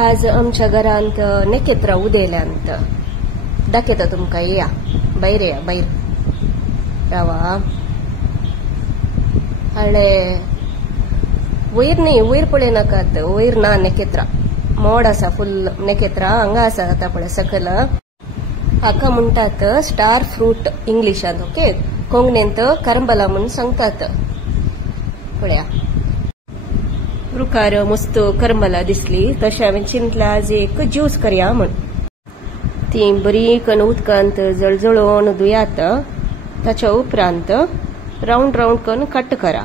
आज आमच्या घरांत नखेत्र उदेल्यांत दाखयता तुमकां या भायर या भायर रावा हळे वयर न्ही वयर पळय नाकात वयर ना नखेत्र मोड आसा फुल नखेत्र हांगा आसा आतां पळय सकयल हाका म्हणटात स्टार फ्रूट इंग्लिशांत ओके कोंकणींत करंबला म्हणून सांगतात पळया रुखार मस्त करंबला दिसली तशें हांवें चिंतलें आज एक ज्यूस करया म्हण ती बरी करून उदकांत जळजळोवन धुयात ताच्या उपरांत राउंड राउंड करून कट करा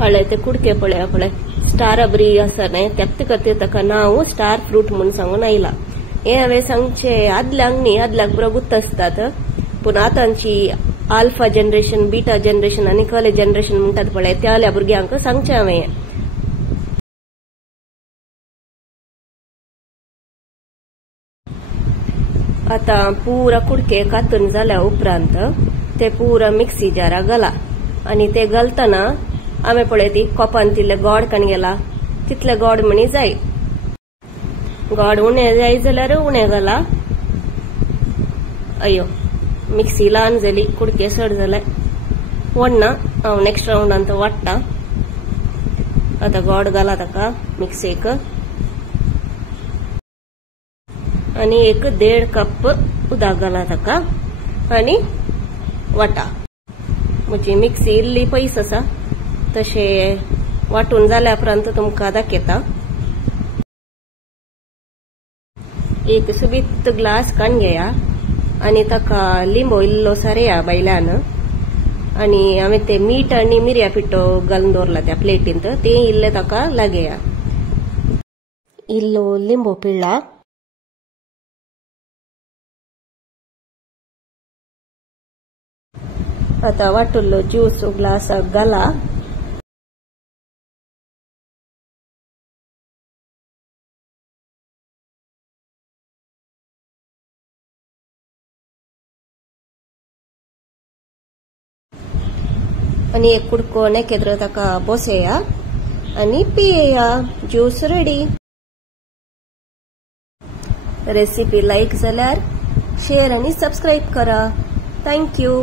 हळे ते कुडके पळया पळय स्टार बरी आसा न्हय त्यात खातीर ताका नांव स्टार फ्रूट म्हणून सांगून आयला हे हांवें सांगचे आदल्यांक न्ही आदल्यांक बरो गुत्त आसतात पूण आतांची आल्फा जनरेशन बीटा जनरेशन आनी कले जनरेशन म्हणटात पळय त्या भुरग्यांक सांगचे हांवें आतां पुरा कुडके कातून जाल्या उपरांत ते पुरा मिक्सी जाराक घाला आनी ते घालतना हांवें पळय ती कोपान तितले गोड काण गेला तितले गोड म्हणी जाय गोड उणें जाय जाल्यार उणें घाला अयो मिक्सी ल्हान जाली कुडके चड जाले वडना हांव नेक्स्ट राउंडांत वाडटा आतां गोड घाला ताका मिक्सेक आनी एक 1.5 कप उदक घाला ताका आनी वाटा म्हजी मिक्सी इल्ली पयस आसा तशें वाटून जाल्या उपरांत तुमकां दाखयता एक सुबीत ग्लास काण घेया आनी ताका लिंबू इल्लो सारया भायल्यान आनी हांवें ते मीठ आनी मिरयां पिठो घालून दवरला त्या प्लेटींत ते इल्ले ताका लागया इल्लो लिंबू पिळ्ळा आतां वाटुल्लो ज्यूस ग्लासाक घाला आनी एक कुडको नखेत्र ताका बसया आनी पियेया ज्यूस रेडी रेसिपी लायक जाल्यार शेअर आनी सबस्क्राईब करा थँक्यू